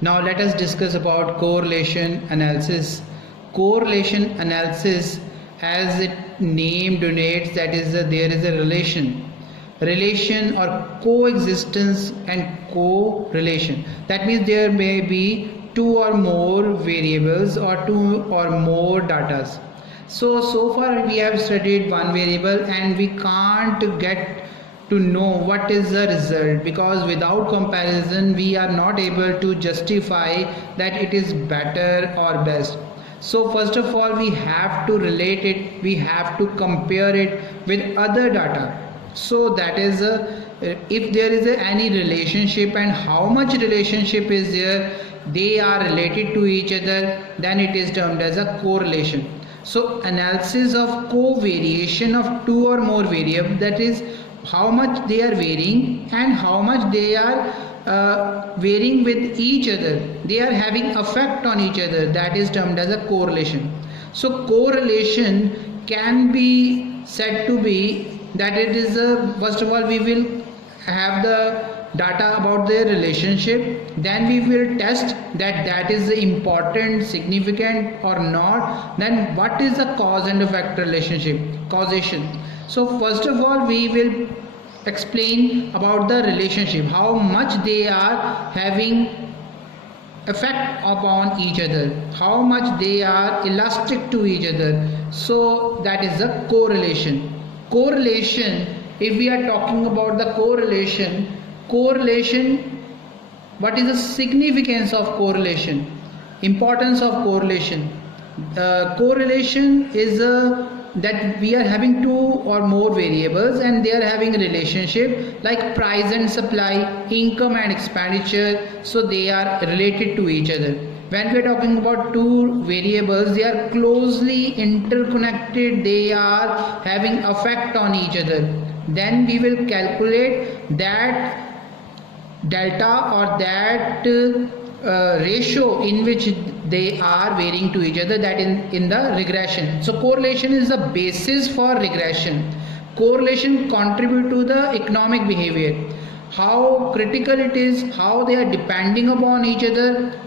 Now let us discuss about correlation analysis. Correlation analysis, as its name denotes, that is there is a relation or coexistence and correlation. That means there may be two or more variables or two or more datas. So far we have studied one variable and we can't get to know what is the result, because without comparison we are not able to justify that it is better or best. So first of all we have to relate it, we have to compare it with other data. So that is if there is any relationship and how much relationship is there, they are related to each other, then it is termed as a correlation. So analysis of covariation of two or more variables, that is how much they are varying and how much they are varying with each other, they are having effect on each other, that is termed as a correlation. So correlation can be said to be that it is first of all we will have the data about their relationship, then we will test that is important, significant or not, then what is the cause and effect relationship, causation. So first of all we will explain about the relationship, how much they are having effect upon each other, how much they are elastic to each other. So that is the correlation. If we are talking about the correlation, what is the significance of correlation, importance of correlation? Correlation is that we are having two or more variables and they are having a relationship like price and supply, income and expenditure, so they are related to each other. When we are talking about two variables, they are closely interconnected, they are having effect on each other, then we will calculate that delta or that ratio in which they are varying to each other, that in the regression. So correlation is the basis for regression. Correlation contribute to the economic behavior, how critical it is, how they are depending upon each other,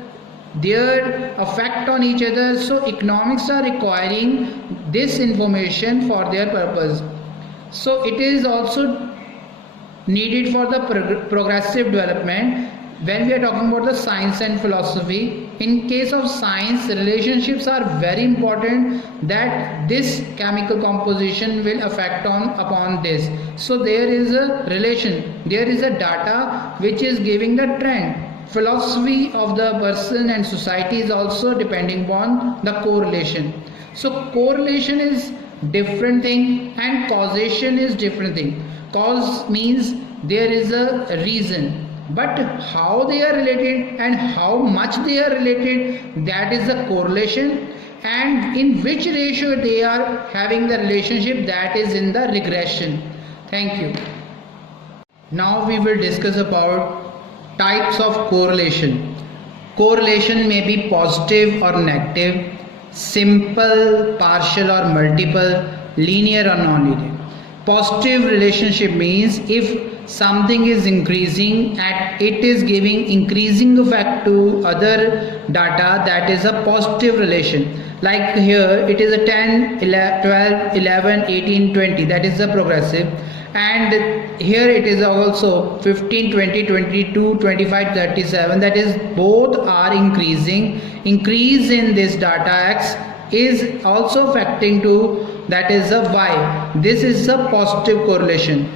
their effect on each other. So economics are requiring this information for their purpose. So it is also needed for the progressive development. When we are talking about the science and philosophy, in case of science, relationships are very important, that this chemical composition will affect upon this. So there is a relation, there is a data which is giving the trend. Philosophy of the person and society is also depending upon the correlation. So correlation is different thing and causation is different thing. Cause means there is a reason, but how they are related and how much they are related, that is the correlation, and in which ratio they are having the relationship, that is in the regression. Thank you. Now we will discuss about types of correlation. Correlation may be positive or negative, simple, partial or multiple, linear or non-linear. Positive relationship means if something is increasing and it is giving increasing effect to other data, that is a positive relation. Like here it is a 10, 12, 11, 18, 20, that is the progressive, and here it is also 15, 20, 22, 25, 37, that is both are increasing. Increase in this data x is also affecting to, that is a y. This is a positive correlation.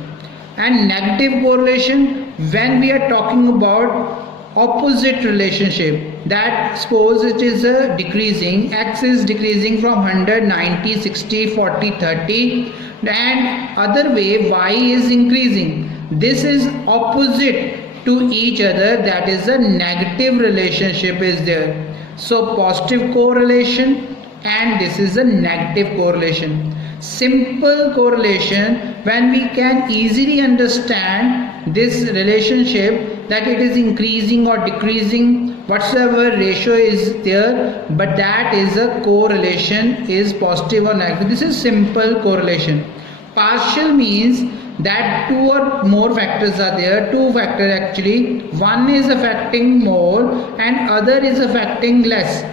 And negative correlation, when we are talking about opposite relationship, that suppose it is a decreasing, x is decreasing from 100, 90, 60, 40, 30, and other way y is increasing. This is opposite to each other, that is a negative relationship is there. So positive correlation and this is a negative correlation. Simple correlation, when we can easily understand this relationship, that it is increasing or decreasing, whatsoever ratio is there, but that is a correlation, is positive or negative. This is simple correlation. Partial means that two or more factors are there, two factors actually, one is affecting more and other is affecting less,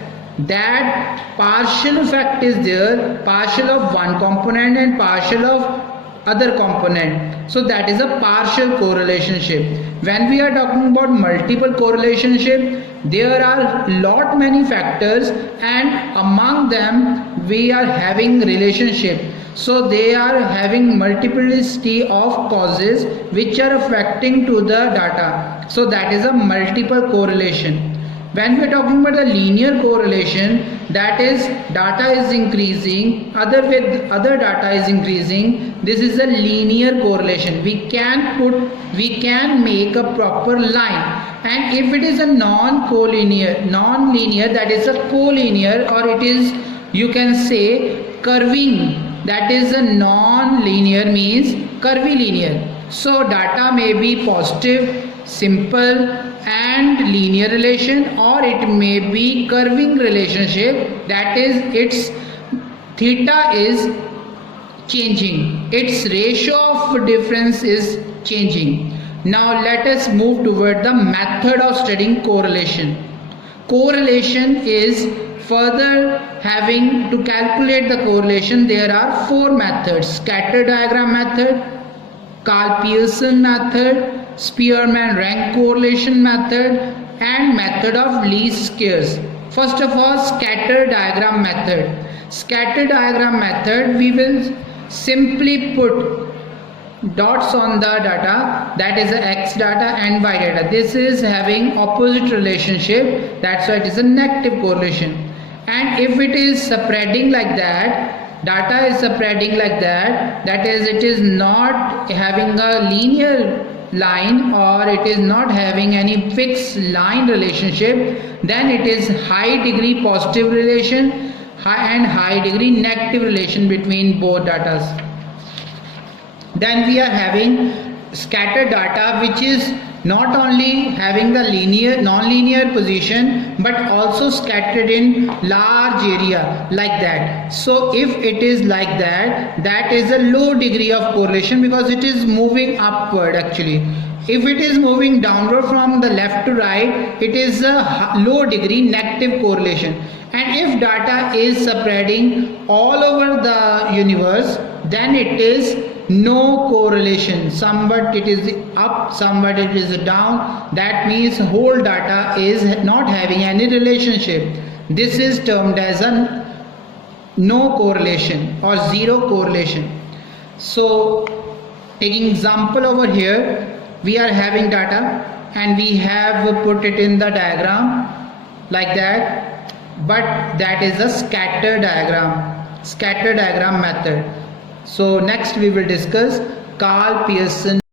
that partial effect is there, partial of one component and partial of other component, so that is a partial correlationship. When we are talking about multiple correlationship, there are lot many factors and among them we are having relationship, so they are having multiplicity of causes which are affecting to the data, so that is a multiple correlation. When we are talking about the linear correlation, that is data is increasing, other data is increasing, this is a linear correlation. We can make a proper line, and if it is a non-linear, that is a collinear, or it is, you can say, curving, that is a non-linear means curvilinear. So data may be positive, simple and linear relation, or it may be curving relationship, that is its theta is changing, its ratio of difference is changing. Now let us move toward the method of studying correlation. Correlation is further having to calculate the correlation. There are four methods: scatter diagram method, Karl-Pearson method, Spearman-Rank correlation method, and method of least squares. First of all, scatter diagram method. Scatter diagram method, we will simply put dots on the data, that is the x data and y data. This is having opposite relationship, that's why it is a negative correlation. And if it is spreading like that, data is spreading like that, that is it is not having a linear line or it is not having any fixed line relationship, then it is high degree positive relation and high degree negative relation between both datas. Then we are having scattered data, which is not only having the non-linear position but also scattered in large area like that. So if it is like that, that is a low degree of correlation because it is moving upward actually. If it is moving downward from the left to right, it is a low degree negative correlation. And if data is spreading all over the universe, then it is no correlation. Somewhat it is up, somewhat it is down. That means whole data is not having any relationship. This is termed as a no correlation or zero correlation. So taking example over here, we are having data and we have put it in the diagram like that, but that is a scatter diagram method. So next we will discuss Karl-Pearson